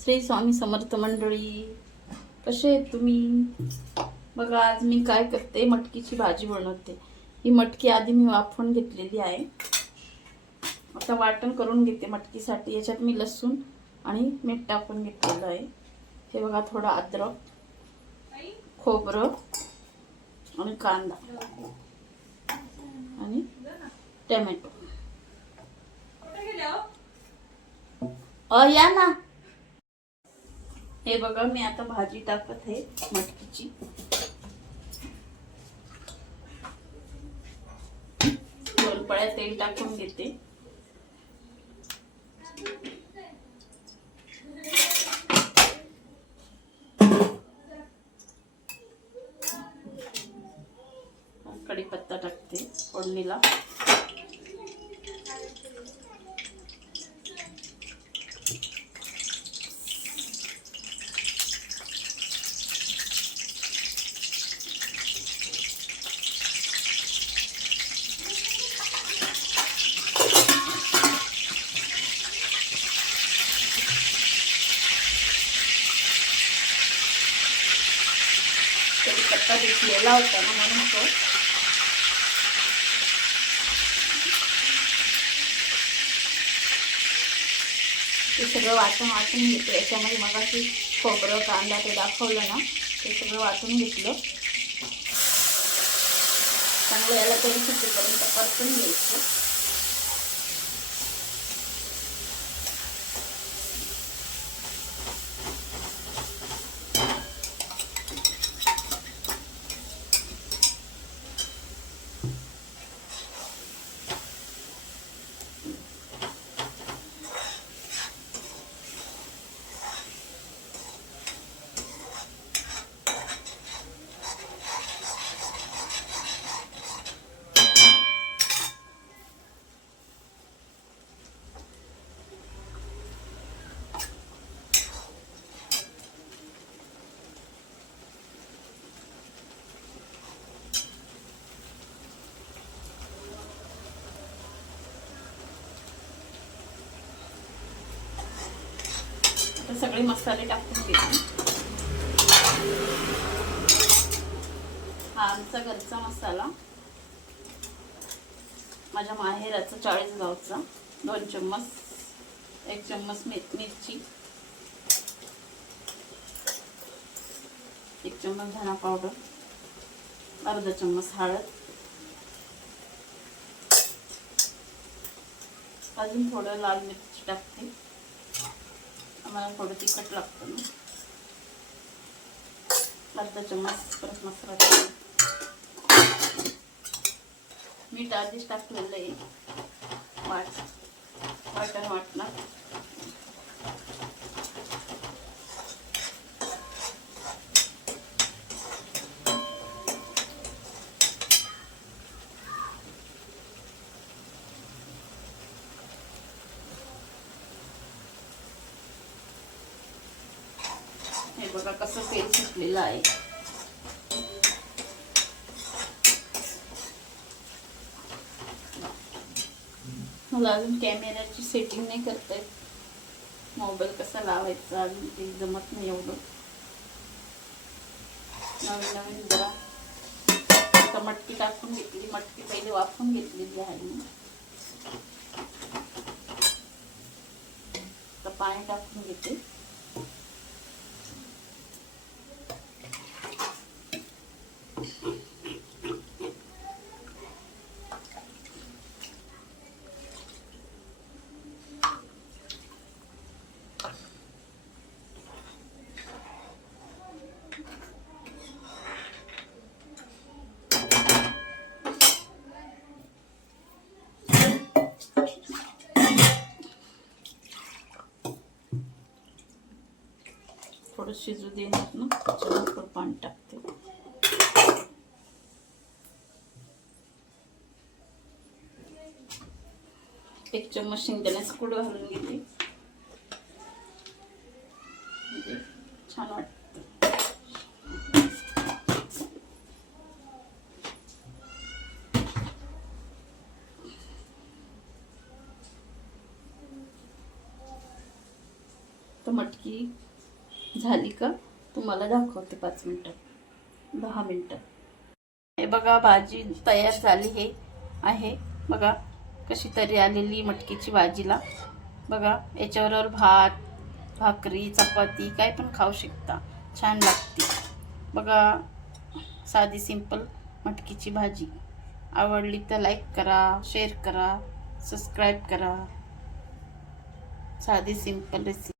श्री स्वामी समर्थ मंडळी, कसे आहेत तुम्ही? बघा, आज मी काय करते, मटकीची भाजी बनवते. ही मटकी आधी मी वाफवून घेतलेली आहे. आता वाटण करून घेते मटकीसाठी. याच्यात मी लसूण आणि मीठ टाकून घेतलेलं आहे. हे बघा, थोडं अद्रक, खोबरं आणि कांदा आणि टोमॅटो. या ना. हे बघा, मी आता भाजी टाकत आहे मटकीची. दोन पळ्या तेल टाकून घेते. कढीपत्ता टाकते फोडणीला. कढीपत्ता दिसलेला होता ना, म्हणून तो. ते सगळं वाटून घेते. याच्यामध्ये मगाशी खोबरं कांदा ते दाखवलं ना, ते सगळं वाटून घेतलं. चांगलं याला तरी सुटेपर्यंत परतून घ्यायचं. सगळे मसाले टाकून घेते. हा आमचा घरचा मसाला, माझ्या माहेराचा 40 गावचा. 2 चम्मच, 1 चम्मच मिरची, 1 चम्मच धना पावडर, अर्धा चम्मच हळद, अजून थोडं लाल मिरची टाकते. आम्हाला थोडं तिखट लागतं ना. अर्धा चम्मच परत मसाला टाकते. मीठ आधीच टाकलेलं आहे. वाटण वाटणार. हे बघा कसं तेल सुटलेलं आहे. मला अजून कॅमेऱ्याची सेटिंग नाही करता येत. मोबाईल कसा लावायचा अजून ते जमत नाही एवढं. नवीन नवीन जरा. आता मटकी टाकून घेतली. मटकी पहिले वाफून घेतलेली आहे. आता पाणी टाकून घेते. थोडं शिजू देणार ना, त्याच्यानंतर पाणी टाकते. एक चम्मच शेंगदाण्याचं कूट घालून घेते. छान वाटतं. आता मटकी झाली का तुम्हाला दाखवते 5 मिनिटात 10 मिनिटात. हे बघा भाजी तयार झाली आहे. बघा कशी तरी आलेली मटकीची भाजीला. बघा याच्यावर भात, भाकरी, चपाती काय पण खाऊ शकता, छान लागते. बघा साधी सिंपल मटकीची भाजी. आवडली तर लाईक करा, शेअर करा, सबस्क्राईब करा. साधी सिंपल रेसिपी.